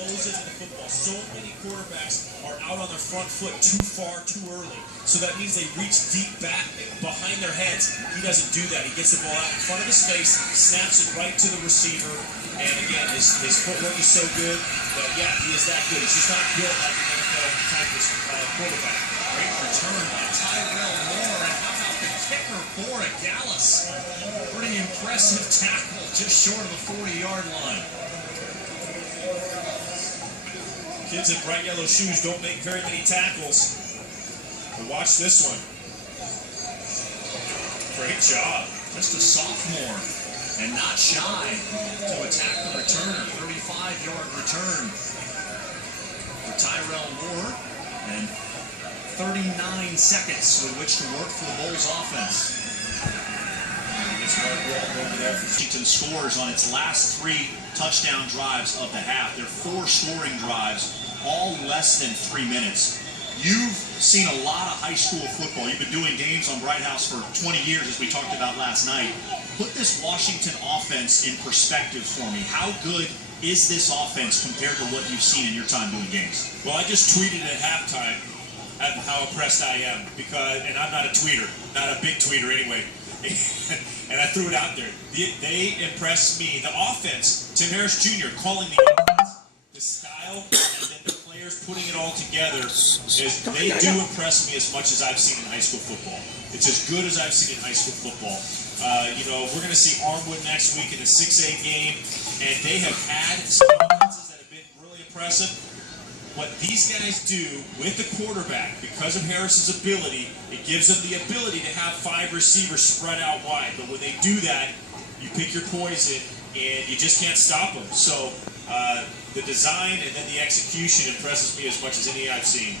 Into the football. So many quarterbacks are out on their front foot too far, too early. So that means they reach deep back behind their heads. He doesn't do that. He gets the ball out in front of his face, snaps it right to the receiver. And again, his footwork is so good that, yeah, he is that good. He's just not built like an NFL type of quarterback. Great return by Tyrell Moore. And how about the kicker, Bora Gallus? Pretty impressive tackle just short of the 40-yard line. Kids in bright yellow shoes don't make very many tackles. But watch this one. Great job. Just a sophomore and not shy to attack the returner. 35-yard return for Tyrell Moore. And 39 seconds with which to work for the Bulls offense. Washington scores on its last 3 touchdown drives of the half. They're 4 scoring drives, all less than 3 minutes. You've seen a lot of high school football. You've been doing games on Bright House for 20 years, as we talked about last night. Put this Washington offense in perspective for me. How good is this offense compared to what you've seen in your time doing games? Well, I just tweeted at halftime how impressed I am, and I'm not a tweeter, not a big tweeter anyway. And I threw it out there. They impressed me. The offense, Tim Harris Jr. calling the offense, the style, and then the players putting it all together, they do impress me as much as I've seen in high school football. It's as good as I've seen in high school football. We're going to see Armwood next week in a 6A game, and they have had some offenses that have been really impressive. What these guys do with the quarterback, because of Harris's ability, it gives them the ability to have 5 receivers spread out wide. But when they do that, you pick your poison, and you just can't stop them. So the design and then the execution impresses me as much as any I've seen.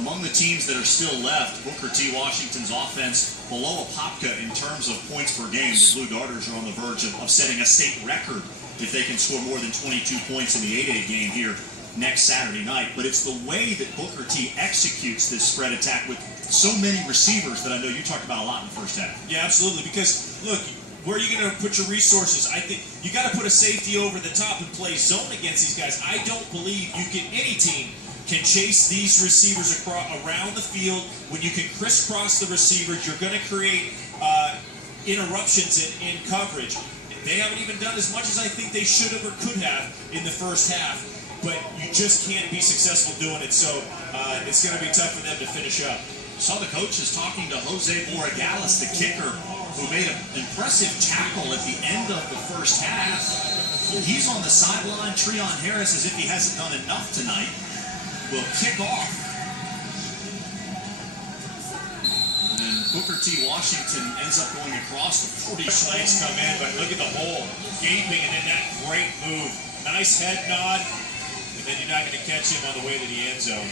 Among the teams that are still left, Booker T. Washington's offense below Apopka in terms of points per game. The Blue Darters are on the verge of setting a state record if they can score more than 22 points in the 8A game here next Saturday night. But it's the way that Booker T executes this spread attack with so many receivers that I know you talked about a lot in the first half. Yeah, absolutely. Because, look, where are you going to put your resources? I think you got to put a safety over the top and play zone against these guys. I don't believe any team can chase these receivers around the field. When you can crisscross the receivers, you're going to create interruptions in coverage. They haven't even done as much as I think they should have or could have in the first half. But you just can't be successful doing it, so it's going to be tough for them to finish up. Saw the coaches talking to Jose Borregales, the kicker, who made an impressive tackle at the end of the first half. He's on the sideline. Treon Harris, as if he hasn't done enough tonight, will kick off. And Booker T. Washington ends up going across the 40. Slangs come in, but look at the hole. Gaping, and then that great move. Nice head nod. And then you're not going to catch him on the way to the end zone.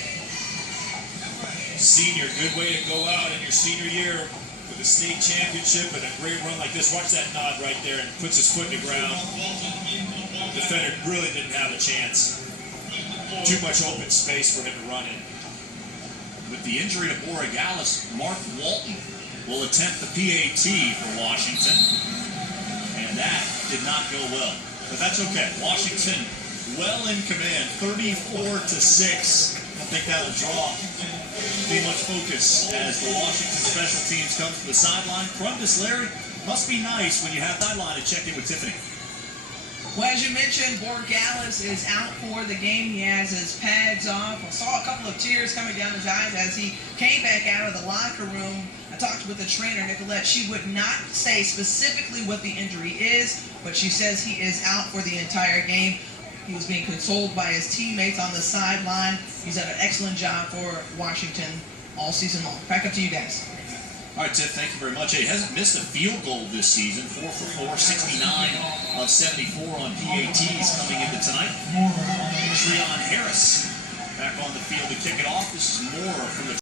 Senior, good way to go out in your senior year with a state championship and a great run like this. Watch that nod right there, and puts his foot in the ground. The defender really didn't have a chance. Too much open space for him to run in. With the injury to Borregales, Mark Walton will attempt the PAT for Washington. And that did not go well. But that's okay. Washington well in command, 34-6. I don't think that will draw too much focus as the Washington special teams come to the sideline. Crumdus Larry, must be nice when you have sideline to check in with Tiffany. Well, as you mentioned, Borregales is out for the game. He has his pads off. I saw a couple of tears coming down his eyes as he came back out of the locker room. I talked with the trainer, Nicolette. She would not say specifically what the injury is, but she says he is out for the entire game. He was being consoled by his teammates on the sideline. He's done an excellent job for Washington all season long. Back up to you guys. All right, Tiff, thank you very much. He hasn't missed a field goal this season. 4 for 4, 69 of 74 on PATs coming into tonight. Treon Harris back on the field to kick it off. This is Moore from the